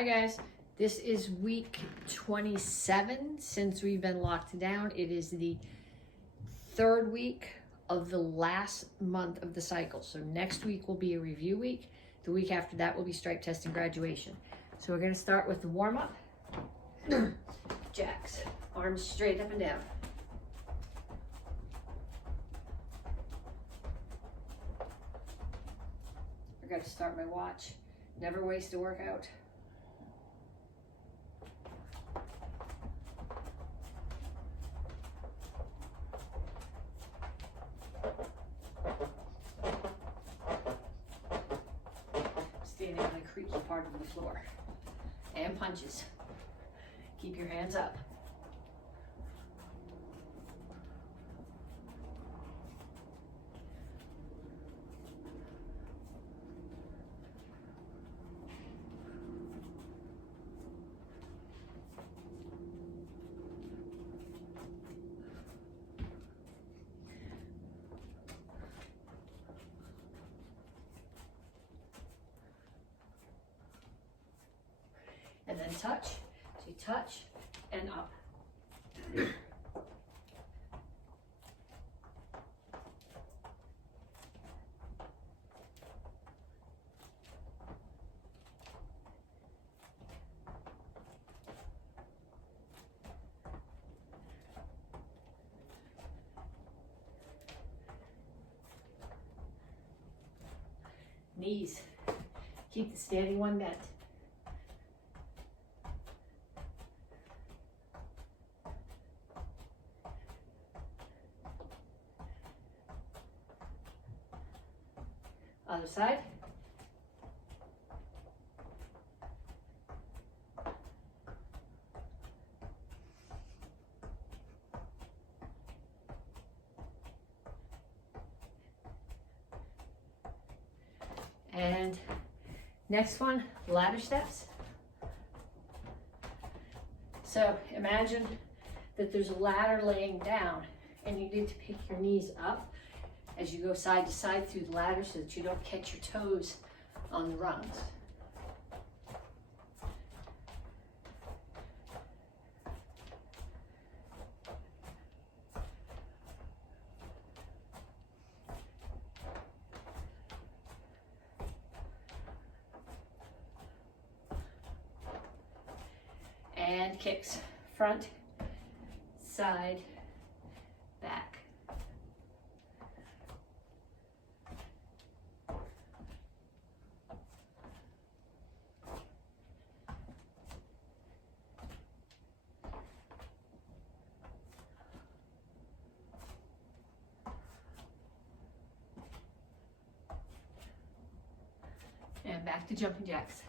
Hi guys, this is week 27 since we've been locked down. It is the third week of the last month of the cycle. So next week will be a review week. The week after that will be stripe test and graduation. So we're gonna start with the warm up. Jacks, arms straight up and down. I gotta start my watch. Never waste a workout. Standing on the creaky part of the floor. And punches. Keep your hands up. And then touch, so you touch and up. Knees, keep the standing one bent. Other side. And next one, ladder steps. So imagine that there's a ladder laying down and you need to pick your knees up as you go side to side through the ladder so that you don't catch your toes on the rungs. And kicks, front, side, back. And back to jumping jacks.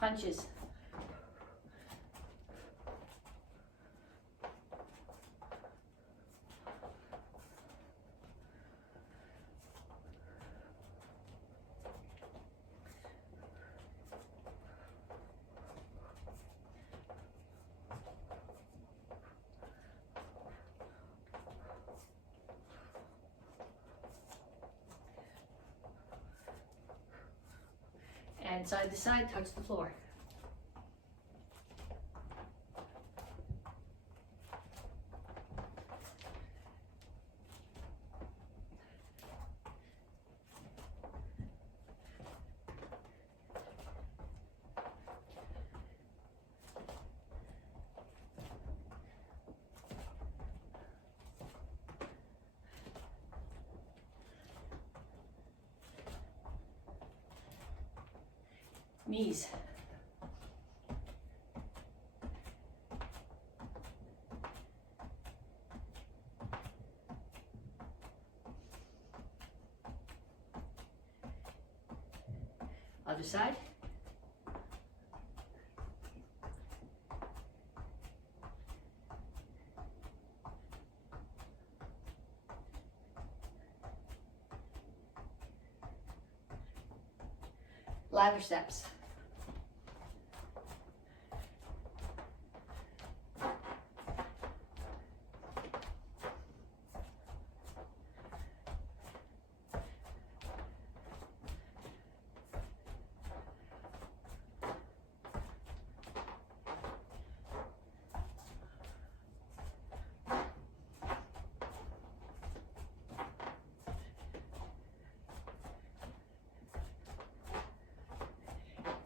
Punches. And side to side, touch the floor. Knees. Other side. ladder steps.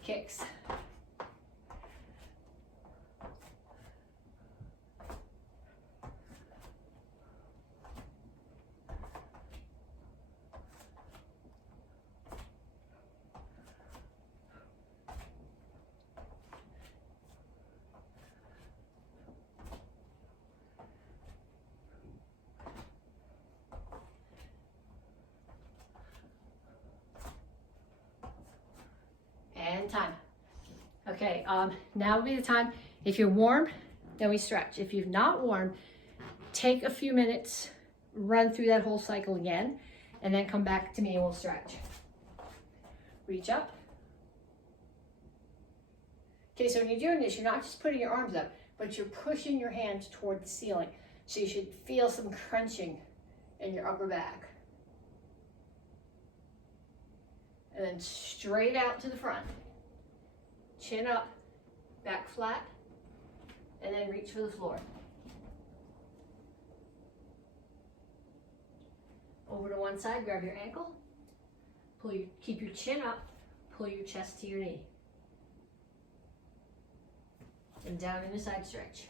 Kicks. And time. Okay, now would be the time. If you're warm, then we stretch. If you're not warm, take a few minutes, run through that whole cycle again, and then come back to me and we'll stretch. Reach up. Okay, so when you're doing this, you're not just putting your arms up, but you're pushing your hands toward the ceiling. So you should feel some crunching in your upper back. And then straight out to the front. Chin up, back flat, and then reach for the floor. Over to one side, grab your ankle, keep your chin up, pull your chest to your knee. And down in a side stretch.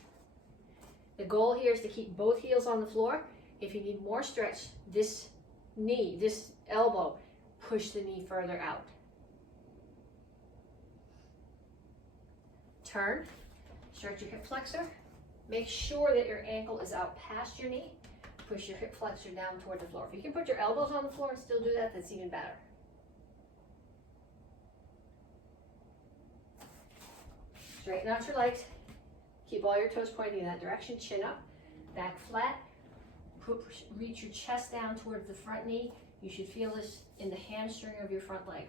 The goal here is to keep both heels on the floor. If you need more stretch, this elbow, push the knee further out. Turn, stretch your hip flexor. Make sure that your ankle is out past your knee. Push your hip flexor down toward the floor. If you can put your elbows on the floor and still do that, that's even better. Straighten out your legs. Keep all your toes pointing in that direction. Chin up, back flat. Reach your chest down towards the front knee. You should feel this in the hamstring of your front leg.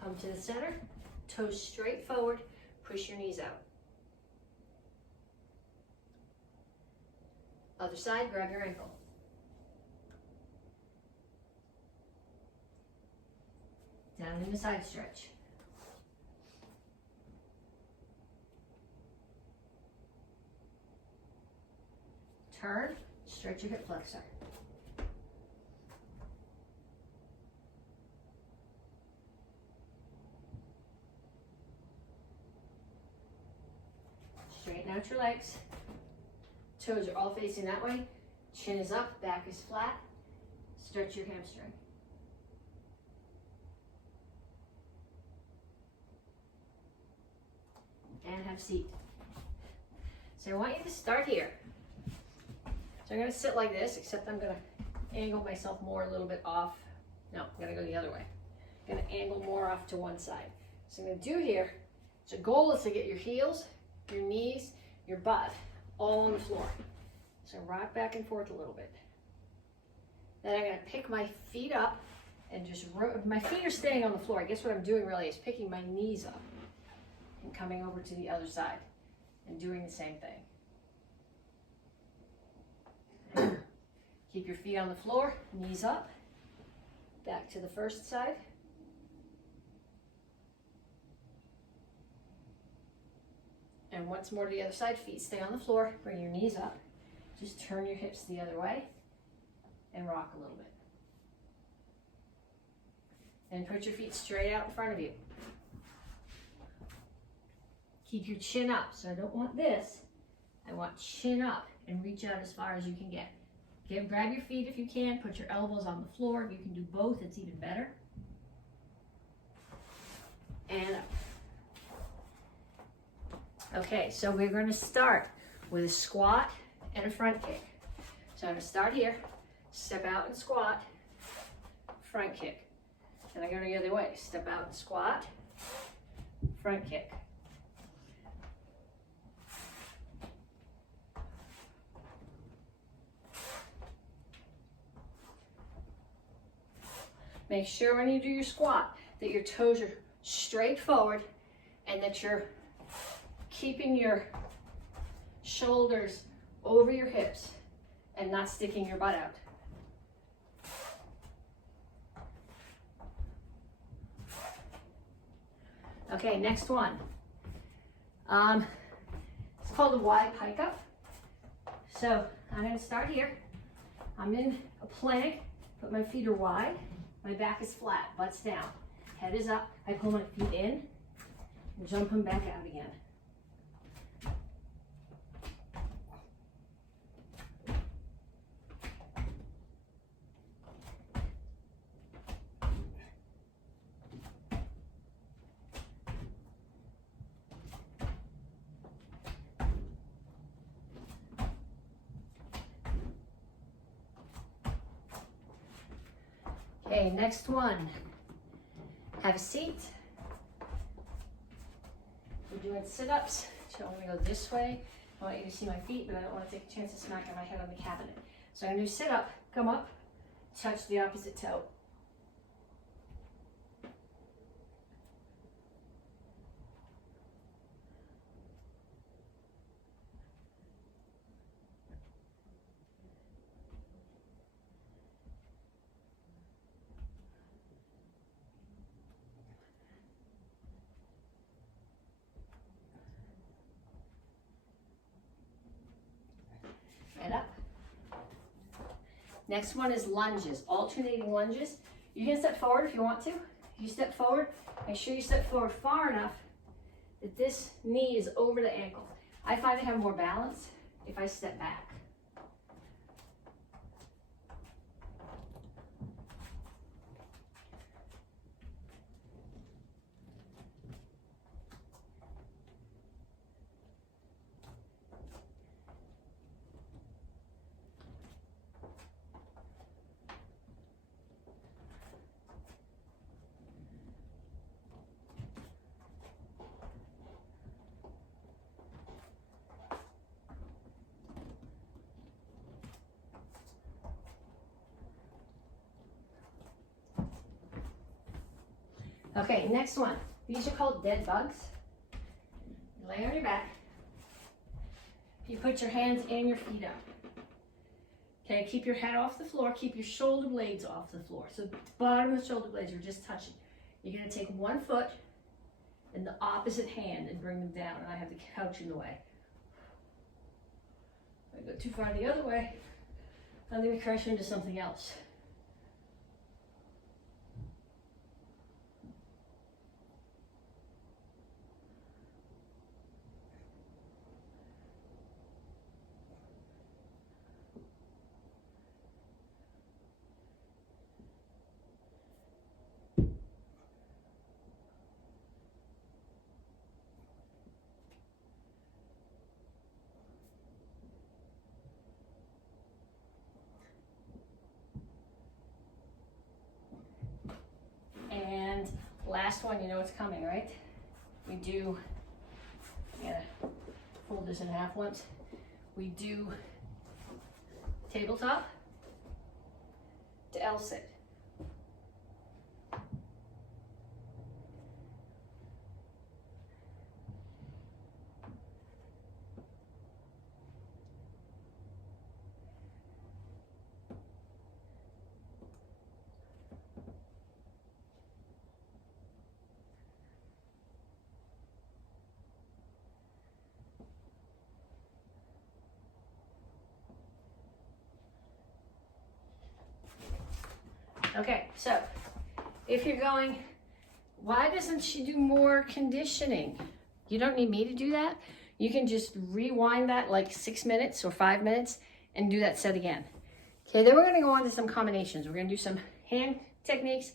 Come to the center, toes straight forward, push your knees out. Other side, grab your ankle. Down in the side stretch. Turn, stretch your hip flexor. Straighten out your legs. Toes are all facing that way. Chin is up, back is flat. Stretch your hamstring. And have a seat. So I want you to start here. So I'm going to sit like this, except I'm going to angle myself more a little bit off. No, I'm going to go the other way. I'm going to angle more off to one side. So I'm going to do here, so the goal is to get your heels, your knees, your butt all on the floor. So rock back and forth a little bit. Then I'm going to pick my feet up and just, my feet are staying on the floor. I guess what I'm doing really is picking my knees up and coming over to the other side and doing the same thing. Keep your feet on the floor, knees up, back to the first side. And once more to the other side, feet stay on the floor, bring your knees up. Just turn your hips the other way and rock a little bit. And put your feet straight out in front of you. Keep your chin up. So I don't want this. I want chin up and reach out as far as you can get. Grab your feet if you can. Put your elbows on the floor. If you can do both, it's even better. And up. Okay, so we're going to start with a squat and a front kick. So I'm going to start here, step out and squat, front kick. Then I go the other way, step out and squat, front kick. Make sure when you do your squat that your toes are straight forward and that you're keeping your shoulders over your hips and not sticking your butt out. Okay, next one. It's called a wide pike up. So I'm going to start here. I'm in a plank, but my feet are wide. My back is flat, butt's down. Head is up. I pull my feet in and jump them back out again. Okay, next one. Have a seat. We're doing sit-ups. So I'm gonna go this way. I want you to see my feet, but I don't want to take a chance of smacking my head on the cabinet. So I'm gonna do sit-up, come up, touch the opposite toe. Head up. Next one is lunges, alternating lunges. You can step forward if you want to. If you step forward, make sure you step forward far enough that this knee is over the ankle. I find I have more balance if I step back. Okay, next one. These are called dead bugs. You lay on your back. You put your hands and your feet up. Okay, keep your head off the floor. Keep your shoulder blades off the floor. So the bottom of the shoulder blades are just touching. You're going to take one foot and the opposite hand and bring them down. And I have the couch in the way. If I go too far the other way, I'm going to crash into something else. And last one, you know what's coming, right? We do, I'm gonna fold this in half once. We do tabletop to L sit. Okay, so if you're going, why doesn't she do more conditioning? You don't need me to do that. You can just rewind that like 6 minutes or 5 minutes and do that set again. Okay, then we're gonna go on to some combinations. We're gonna do some hand techniques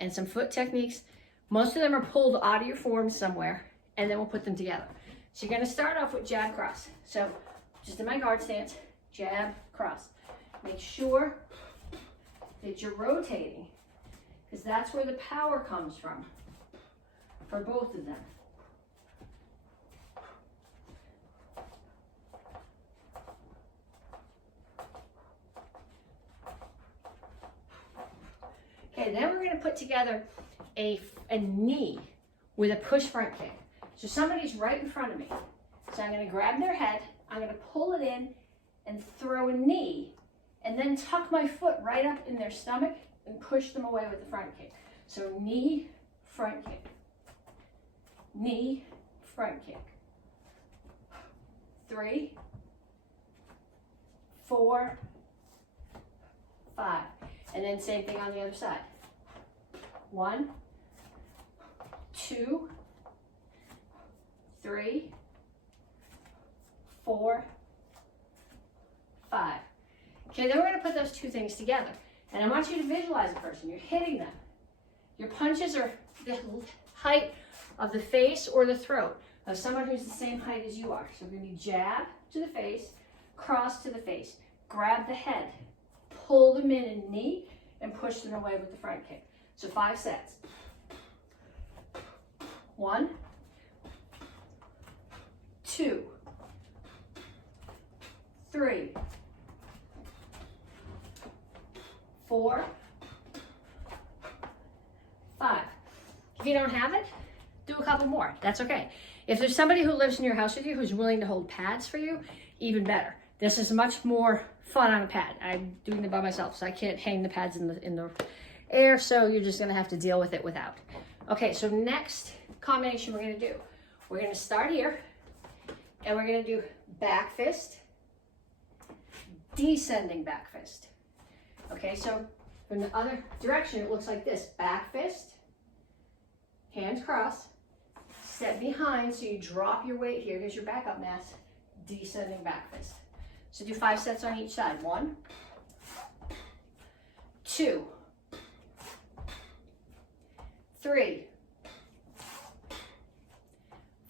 and some foot techniques. Most of them are pulled out of your form somewhere, and then we'll put them together. So you're gonna start off with jab cross. So just in my guard stance, jab cross. Make sure that you're rotating, because that's where the power comes from for both of them. Okay, Okay, then we're gonna put together a knee with a push front kick. So somebody's right in front of me. So I'm gonna grab their head, I'm gonna pull it in and throw a knee, and then tuck my foot right up in their stomach and push them away with the front kick. So knee, front kick. Knee, front kick. 3, 4, 5. And then same thing on the other side. 1, 2, 3, 4, 5. Okay, then we're going to put those two things together. And I want you to visualize a person. You're hitting them. Your punches are the height of the face or the throat of someone who's the same height as you are. So we're going to be jab to the face, cross to the face, grab the head, pull them in and knee, and push them away with the front kick. So 5 sets. 1, 2, 3, 4, 5. If you don't have it, do a couple more. That's okay. If there's somebody who lives in your house with you who's willing to hold pads for you, even better. This is much more fun on a pad. I'm doing it by myself, so I can't hang the pads in the air, so you're just gonna have to deal with it without. Okay, so next combination we're gonna do. We're gonna start here, and we're gonna do back fist, descending back fist. Okay, so from the other direction, it looks like this. Back fist, hands cross, step behind, so you drop your weight here. Here's your backup mass, descending back fist. So do 5 sets on each side. 1, 2, 3,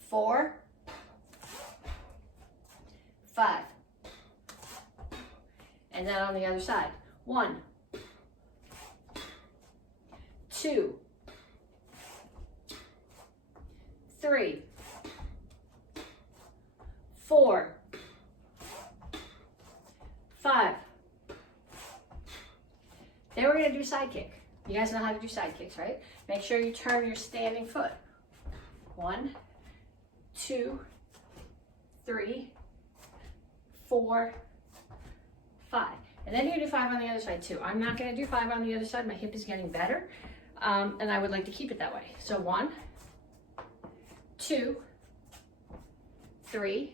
4, 5. And then on the other side. 1, 2, 3, 4, 5. Then we're going to do side kick. You guys know how to do side kicks, right? Make sure you turn your standing foot. 1, 2, 3, 4, 5. And then you can do 5 on the other side too. I'm not going to do 5 on the other side. My hip is getting better, and I would like to keep it that way. So 1, 2, 3,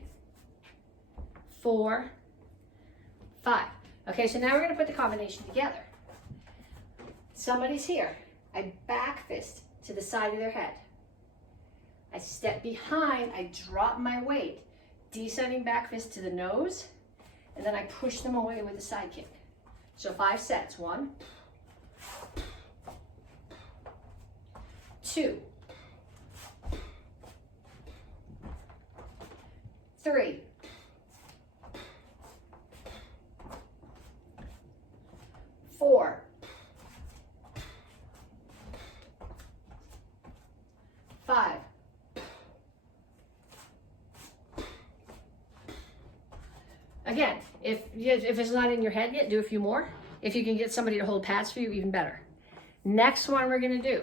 4, 5. Okay, so now we're going to put the combination together. Somebody's here. I back fist to the side of their head. I step behind, I drop my weight, descending back fist to the nose, and then I push them away with a side kick. So 5 sets. 1, 2, 3, 4, 5. Again, if it's not in your head yet, do a few more. If you can get somebody to hold pads for you, even better. Next one we're going to do.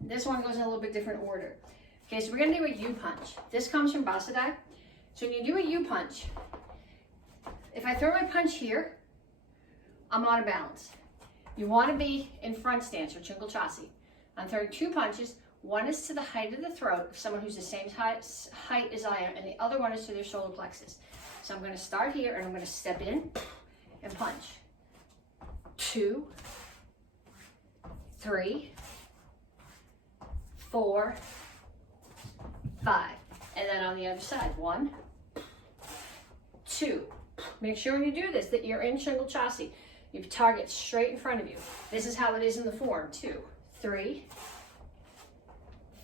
This one goes in a little bit different order. Okay, so we're going to do a U punch. This comes from Basadai. So when you do a U punch, if I throw my punch here, I'm out of balance. You want to be in front stance or Chingal Chassi. I'm throwing 2 punches. One is to the height of the throat of someone who's the same height as I am, and the other one is to their solar plexus. So I'm going to start here, and I'm going to step in and punch. 2, 3, 4, 5. And then on the other side, 1, 2. Make sure when you do this that you're in Chingal Chassi. You target straight in front of you. This is how it is in the form. 2, 3,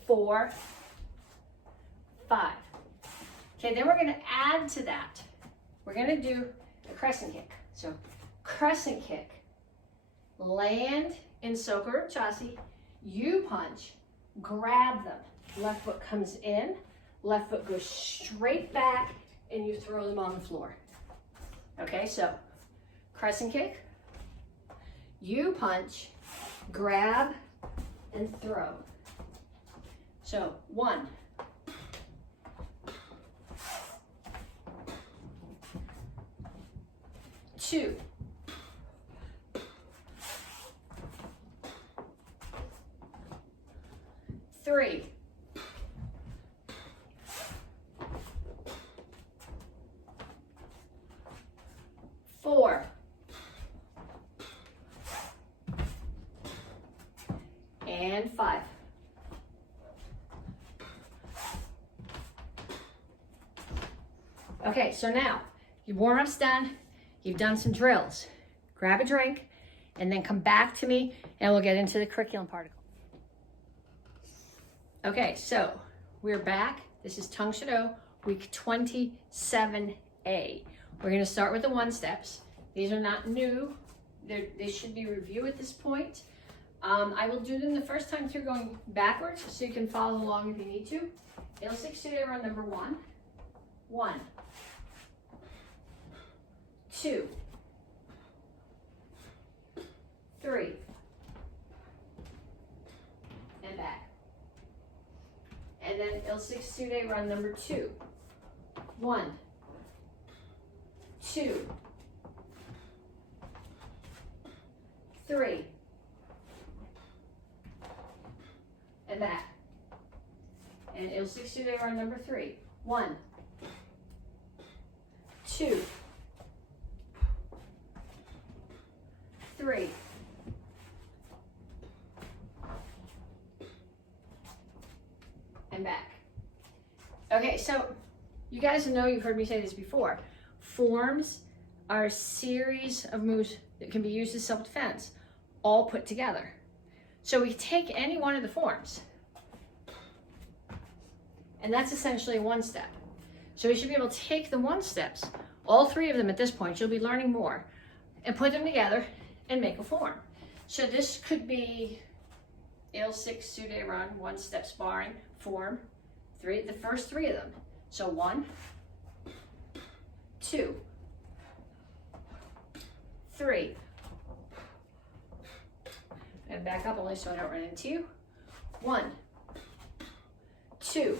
4, 5. Okay, then we're going to add to that. We're going to do a crescent kick. So crescent kick, land in Soka Chassi, U punch, grab them. Left foot comes in, left foot goes straight back, and you throw them on the floor. Okay, so crescent kick, You punch, grab, and throw. So 1, 2, 3, 4, and 5. Okay, so now your warm-up's done, you've done some drills. Grab a drink and then come back to me and we'll get into the curriculum part. Okay, so we're back. This is Tang Soo Do, week 27A. We're gonna start with the 1 steps. These are not new. They should be review at this point. I will do them the first time through going backwards so you can follow along if you need to. It'll 6 today run number 1. 1, 2, 3, and back. And then it'll 6 today run number 2. 1, 2, 3, and back. And it'll 6 today run number 3. 1, 2, 3, and back. Okay, so you guys know, you've heard me say this before. Forms are a series of moves that can be used as self-defense, all put together. So we take any one of the forms, and that's essentially 1 step. So we should be able to take the 1 steps, all 3 of them at this point, you'll be learning more, and put them together and make a form. So this could be Il-6 Sude Run, 1 step sparring, form, 3, the first 3 of them. So 1, 2, 3, and back up only so I don't run into you. 1, 2,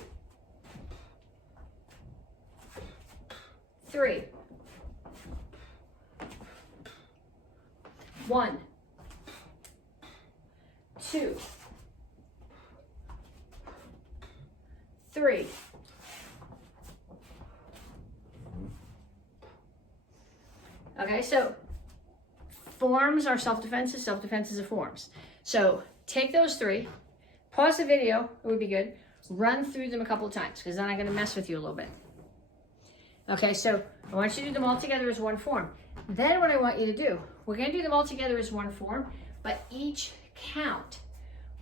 3, 1, 2, 3, okay, so forms are self-defenses, self-defenses are forms. So take those 3, pause the video, it would be good, run through them a couple of times because then I'm going to mess with you a little bit. Okay, so I want you to do them all together as 1 form. Then what I want you to do, we're going to do them all together as 1 form, but each count,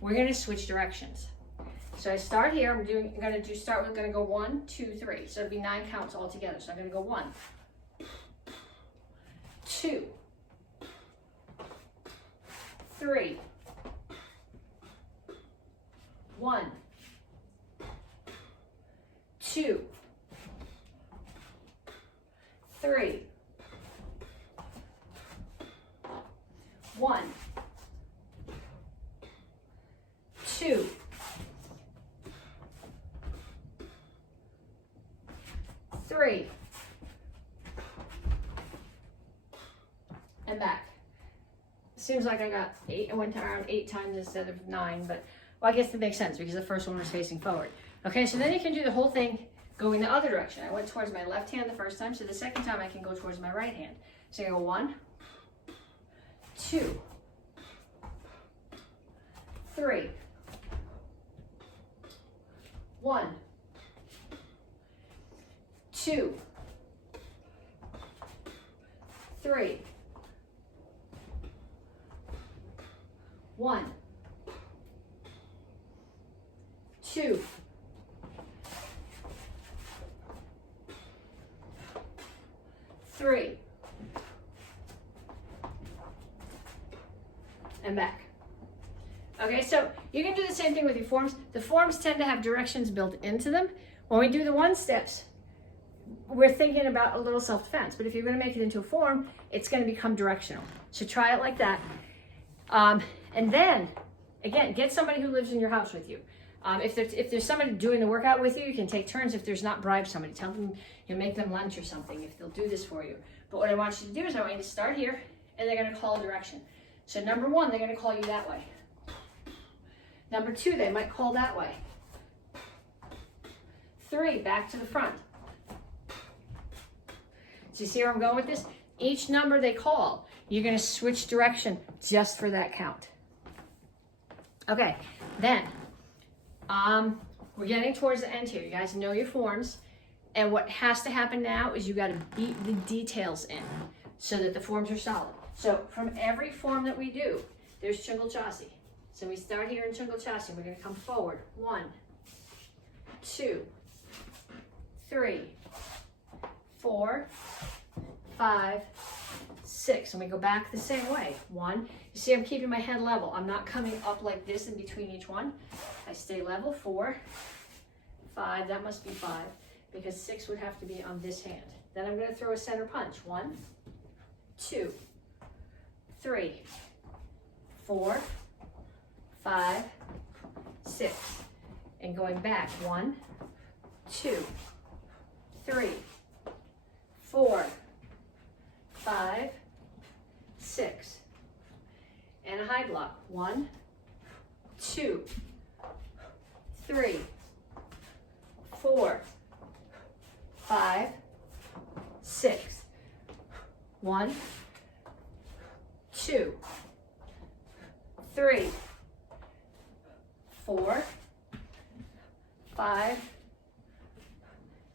we're going to switch directions. So I start here, we're going to go 1, 2, 3. So it'll be 9 counts all together. So I'm going to go 1, 2, 3, 1, 2, 3, 1, 2, 3, and back. Seems like I got 8. I went around 8 times instead of 9, but well, I guess it makes sense because the first one was facing forward. Okay, so then you can do the whole thing going the other direction. I went towards my left hand the first time, so the second time I can go towards my right hand. So I go 1, 2, 3, 1, 2, 3, 1, 2, 3, and back. Okay, so you can do the same thing with your forms. The forms tend to have directions built into them. When we do the 1 steps, we're thinking about a little self-defense, but if you're going to make it into a form, it's going to become directional. So try it like that. And then, again, get somebody who lives in your house with you. If there's somebody doing the workout with you, you can take turns. If there's not, bribe somebody. Tell them, make them lunch or something if they'll do this for you. But what I want you to do is I want you to start here, and they're going to call a direction. So number 1, they're going to call you that way. Number 2, they might call that way. 3, back to the front. So you see where I'm going with this? Each number they call, you're going to switch direction just for that count. Okay, then we're getting towards the end here. You guys know your forms. And what has to happen now is you got to beat the details in so that the forms are solid. So from every form that we do, there's Chungal Chassi. So we start here in Chungal Chassi. We're going to come forward. 1, 2, 3, 4, 5, 6. And we go back the same way. 1. You see I'm keeping my head level. I'm not coming up like this in between each one. I stay level. 4, 5. That must be 5. Because 6 would have to be on this hand. Then I'm going to throw a center punch. 1, 2, 3, 4, 5, 6. And going back. 1, 2, 3, 4, 5, 6. And a high block. 1, 2, 3, 4, 5, 6. 1, 2, 3, 4, 5,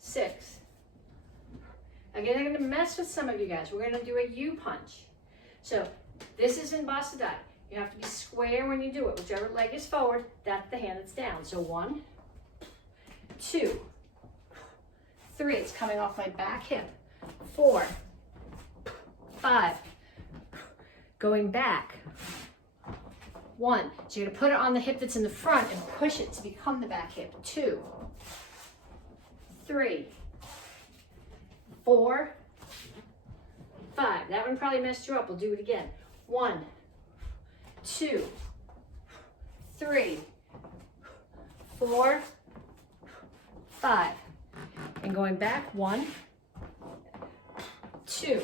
6. Again, I'm going to mess with some of you guys. We're going to do a U punch. So this is in Basta Dai. You have to be square when you do it. Whichever leg is forward, that's the hand that's down. So 1, 2, 3. It's coming off my back hip. 4, 5. Going back. 1. So you're going to put it on the hip that's in the front and push it to become the back hip. 2, 3, 4, 5. That one probably messed you up. We'll do it again. 1, 2, 3, 4, 5. And going back. 1, 2.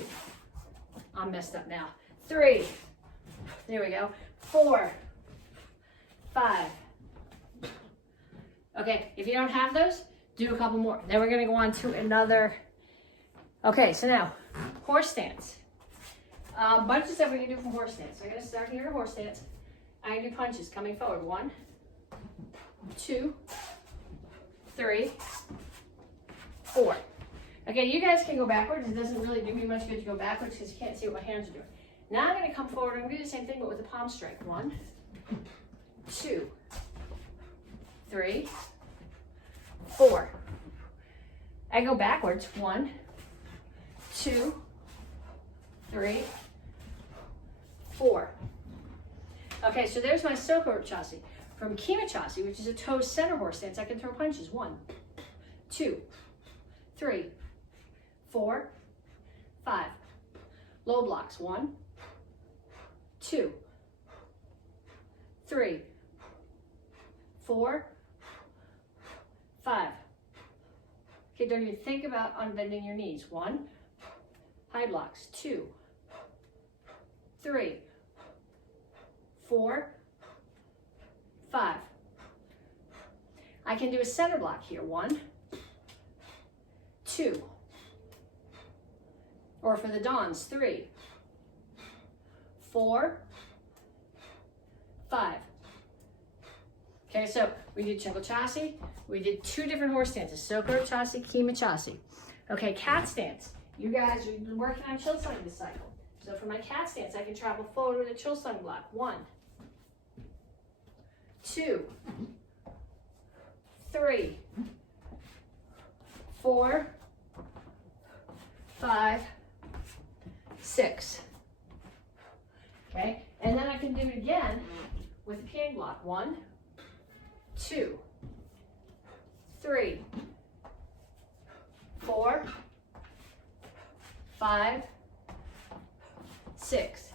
I'm messed up now. 3. There we go. 4, 5. Okay, if you don't have those, do a couple more. Then we're going to go on to another. Okay, so now, horse stance. A bunch of stuff we can do from horse stance. So I'm going to start here in horse stance. I'm going to do punches coming forward. 1, 2, 3, 4. Okay, you guys can go backwards. It doesn't really do me much good to go backwards because you can't see what my hands are doing. Now I'm going to come forward. I'm going to do the same thing, but with a palm strike. 1, 2, 3, 4. I go backwards. 1, 2, 3, 4. Okay, so there's my Soko Chassi. From Kima Chassi, which is a toe center horse stance, I can throw punches. 1, 2, 3, 4, 5. Low blocks. 1, 2, 3, 4, 5. Okay, don't even think about unbending your knees. 1, high blocks. 2, 3, 4, 5. I can do a center block here. 1, 2. Or for the Dons, 3, 4, 5. Okay, so we did Chungal Chassi. We did 2 different horse stances, Soko Chassi, Kima Chassi. Okay, cat stance. You guys are working on chill sling this cycle. So for my cat stance, I can travel forward with a chill sling block. 1, 2, 3, 4, 5, 6. Okay, and then I can do it again with a piang block. 1, 2, 3, 4, 5, 6.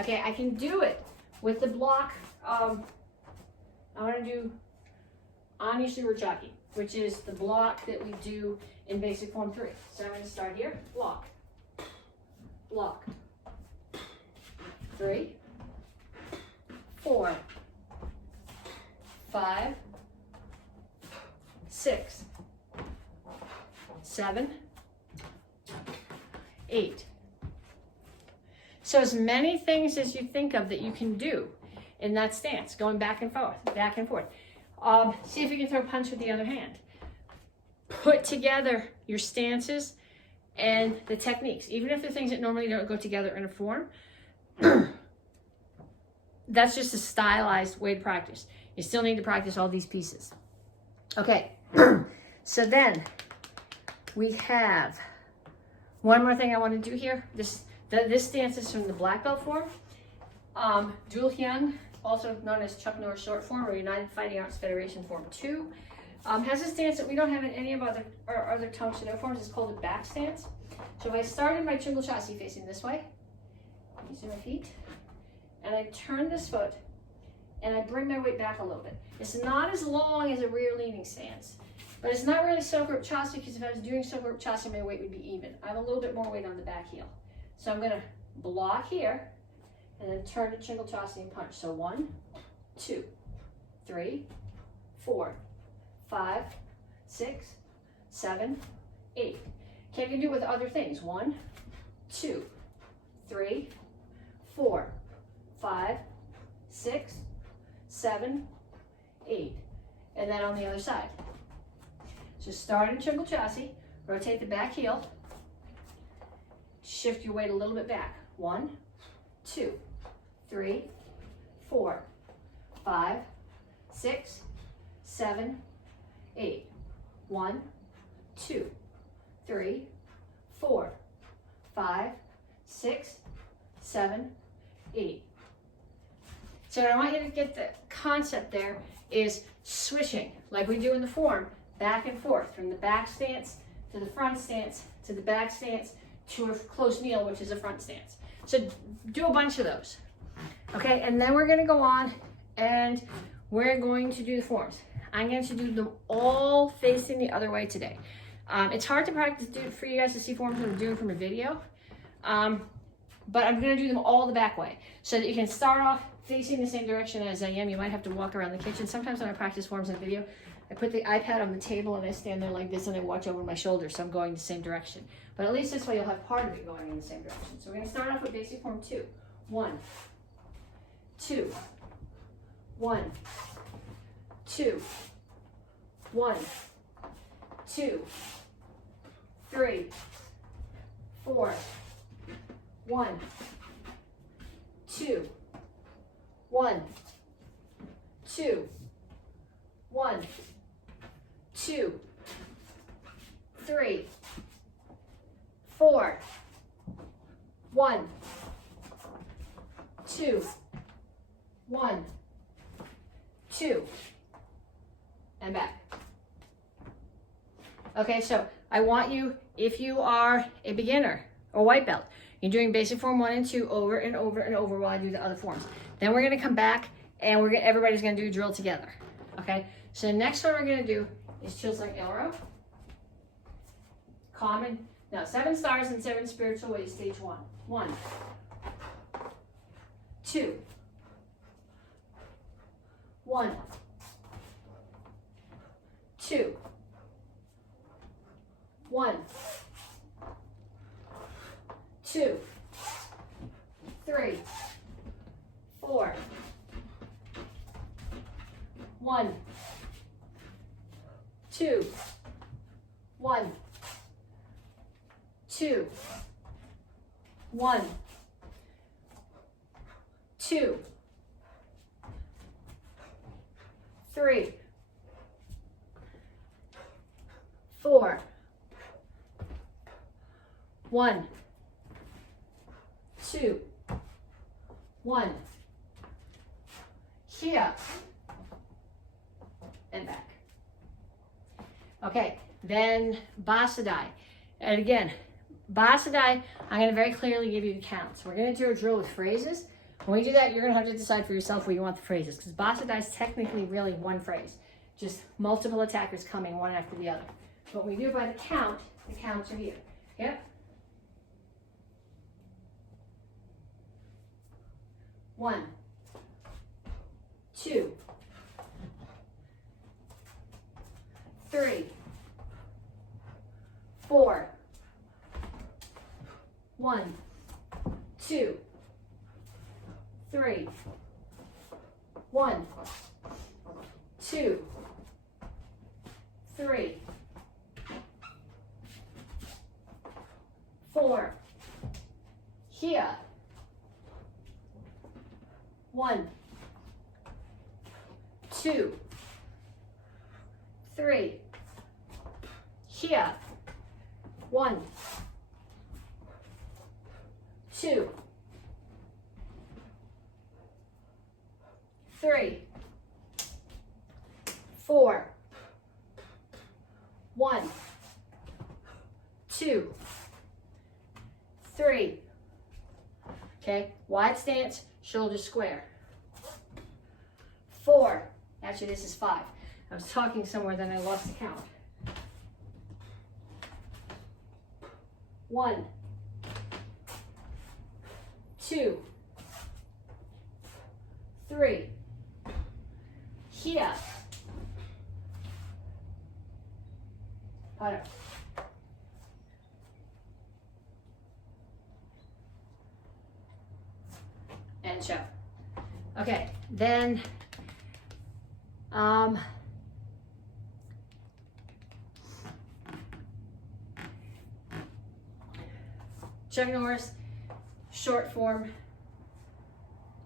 Okay, I can do it with the block. I want to do Ani Shurachaki, which is the block that we do in basic form 3. So I'm going to start here, block, block, 3, 4, 5, 6, 7, 8. So as many things as you think of that you can do in that stance, going back and forth, back and forth. See if you can throw a punch with the other hand. Put together your stances and the techniques, even if they're things that normally don't go together in a form. That's just a stylized way to practice. You still need to practice all these pieces. Okay, so then we have one more thing I want to do here. This stance is from the black belt form. Jul Hyun, also known as Chuck Norris short form or United Fighting Arts Federation form 2, has a stance that we don't have in any of our other Tang Soo Do forms. It's called a back stance. So if I started my Chungul Chassi facing this way, using my feet, and I turn this foot, and I bring my weight back a little bit. It's not as long as a rear leaning stance, but it's not really Soak Rope Chassi, because if I was doing Soak Rope Chassi, my weight would be even. I have a little bit more weight on the back heel. So I'm going to block here, and then turn to Chungul Chassi and punch. So 1, 2, 3, 4, 5, 6, 7, 8. Okay, I can do it with other things. 1, 2, 3, 4, 5, 6, 7, 8. And then on the other side. So start in Chungul Chassi, rotate the back heel, shift your weight a little bit back. 1, 2, 3, 4, 5, 6, 7, 8. 1, 2, 3, 4, 5, 6, 7, 8. So what I want you to get the concept there is switching, like we do in the form, back and forth, from the back stance to the front stance to the back stance to a close kneel, which is a front stance. So do a bunch of those. Okay, and then we're going to go on and we're going to do the forms. I'm going to do them all facing the other way today. It's hard to practice for you guys to see forms when I'm doing from a video, but I'm going to do them all the back way so that you can start off facing the same direction as I am. You might have to walk around the kitchen. Sometimes when I practice forms in a video, I put the iPad on the table and I stand there like this and I watch over my shoulder, so I'm going the same direction. But at least this way you'll have part of it going in the same direction. So we're going to start off with basic form 2. 1, 2, 1, 2, 1, 2, 3, 4, 1, 2, 1, 2, 1, 2, 3, 4, 1, 2, 1, 2, and back. Okay, so I want you, if you are a beginner or white belt, you're doing basic form 1 and 2 over and over and over while I do the other forms. Then we're going to come back and everybody's going to do a drill together. Okay, so the next one we're going to do is Chilsung Elro. Common. Now 7 stars and 7 spiritual ways, stage 1. 1, 2, 1, 2, 1, 2, 3, 4, 1, 2, 1, 2, 1, 2, 3, 4, 1, 2, 1, here, and back. Okay, then Basadai. And again, Basadai, I'm going to very clearly give you the counts. We're going to do a drill with phrases. When we do that, you're gonna have to decide for yourself where you want the phrases, because Basa Dai is technically really one phrase, just multiple attackers coming one after the other. But when we do it by the counts are here. Yep. 1, 2, 3, 4. 1, 2, 3. 1, 2, 3, 4. Here. 1, 2, 3. Here. 1, 2, 3, 4. 1, 2, 3. Okay, wide stance, shoulders square. 4. Actually, this is 5. I was talking somewhere, then I lost the count. 1, 2, 3. Here. Hold on. And show. Okay, then Chuck Norris, short form,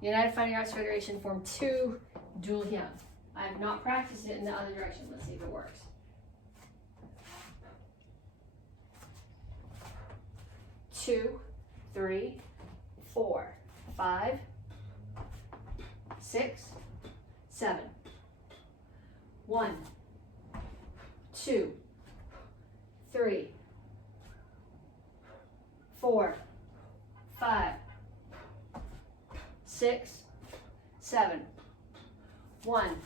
United Fighting Arts Federation Form 2, dual hyun. I have not practiced it in the other direction. Let's see if it works. Two, 3, 4, 5, 6, 7. 1, 2, 3, 4, 5, 6, 7. 1,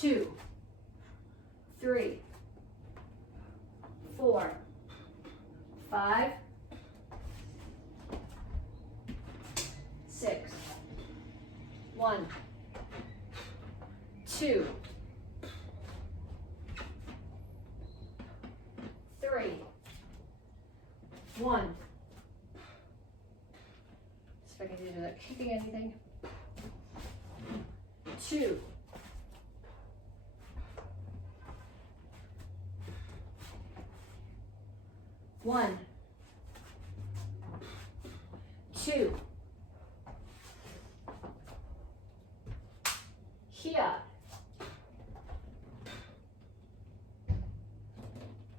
2, 3, 4, 5, 6. 1, 2, 3. 1. See if I can do that kicking anything. 2. 1, 2. Here.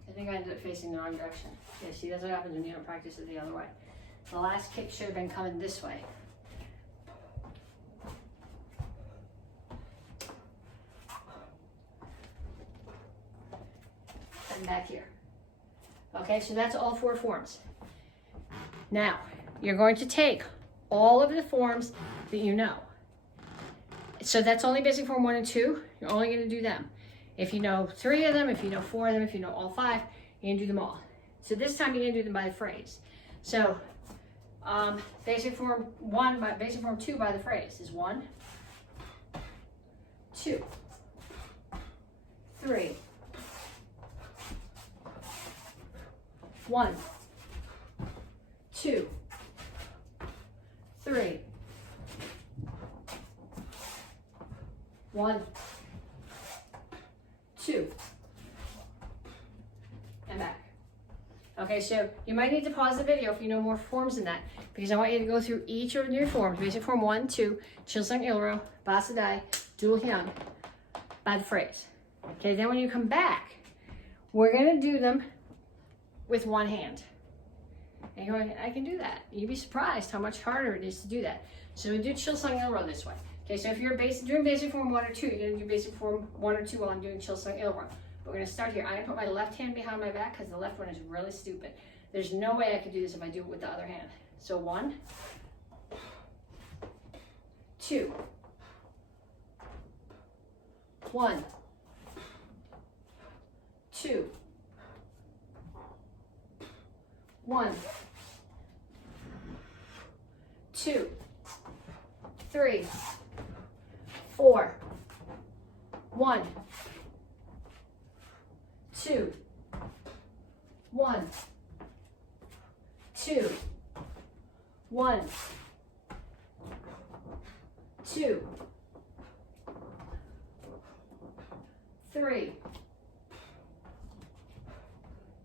I think I ended up facing the wrong direction. Yeah, see, that's what happens when you don't practice it the other way. The last kick should have been coming this way. And back here. Okay, so that's all 4 forms. Now, you're going to take all of the forms that you know. So that's only basic form 1 and 2. You're only going to do them. If you know 3 of them, if you know 4 of them, if you know all 5, you're going to do them all. So this time you're going to do them by the phrase. So basic form 1, basic form 2 by the phrase is 1, 2, 3, 1, 2, 3, 1, 2, and back. Okay, so you might need to pause the video if you know more forms than that, because I want you to go through each of your forms. Basic form 1, 2, Chilsung Ilro, Basa Dai, dual hyun, by the phrase. Okay, then when you come back, we're gonna do them with one hand. And you're going, I can do that. You'd be surprised how much harder it is to do that. So we do Chilsung Ilro this way. Okay, so if you're doing basic form 1 or 2, you're gonna do basic form 1 or 2 while I'm doing Chilsung Ilro. But we're gonna start here. I'm gonna put my left hand behind my back because the left one is really stupid. There's no way I could do this if I do it with the other hand. So 1, 2, 1, 2, 1, 2, 3, 4, 1, 2, 1, 2, 1, 2, 3.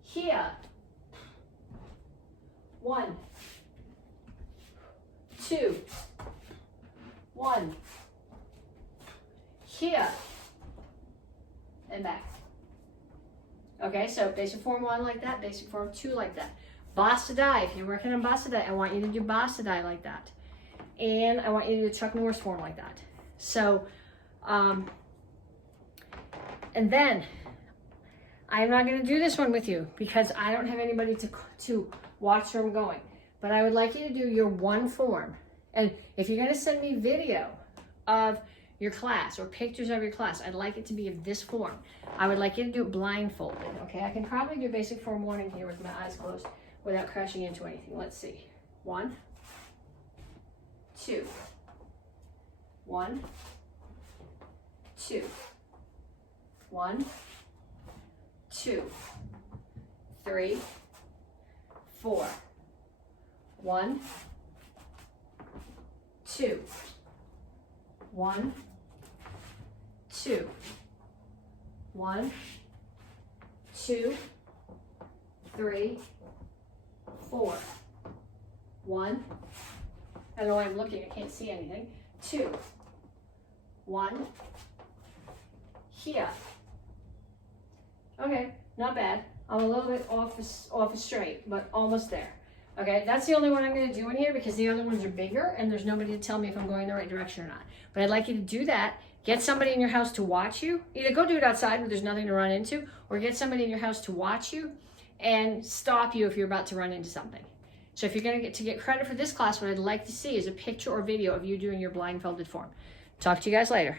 Here. 1, 2, 1. Here. And back. Okay, so basic form 1 like that, basic form 2 like that. Basta die, if you're working on Basta die, I want you to do Basta die like that. And I want you to do Chuck Norris form like that. So, and then, I'm not going to do this one with you because I don't have anybody to watch where I'm going. But I would like you to do your one form. And if you're going to send me video of your class or pictures of your class, I'd like it to be of this form. I would like you to do it blindfolded, okay? I can probably do basic form 1 in here with my eyes closed without crashing into anything. Let's see. 1, 2, 1, 2, 1, 2, 3, 4, 1, 2, 1, 2, 1, 2, 3, 4, 1. I don't know why I'm looking, I can't see anything. 2, 1, here. Okay, not bad. I'm a little bit off the straight, but almost there. Okay, that's the only one I'm going to do in here because the other ones are bigger and there's nobody to tell me if I'm going the right direction or not. But I'd like you to do that. Get somebody in your house to watch you. Either go do it outside where there's nothing to run into, or get somebody in your house to watch you and stop you if you're about to run into something. So if you're going to get credit for this class, what I'd like to see is a picture or video of you doing your blindfolded form. Talk to you guys later.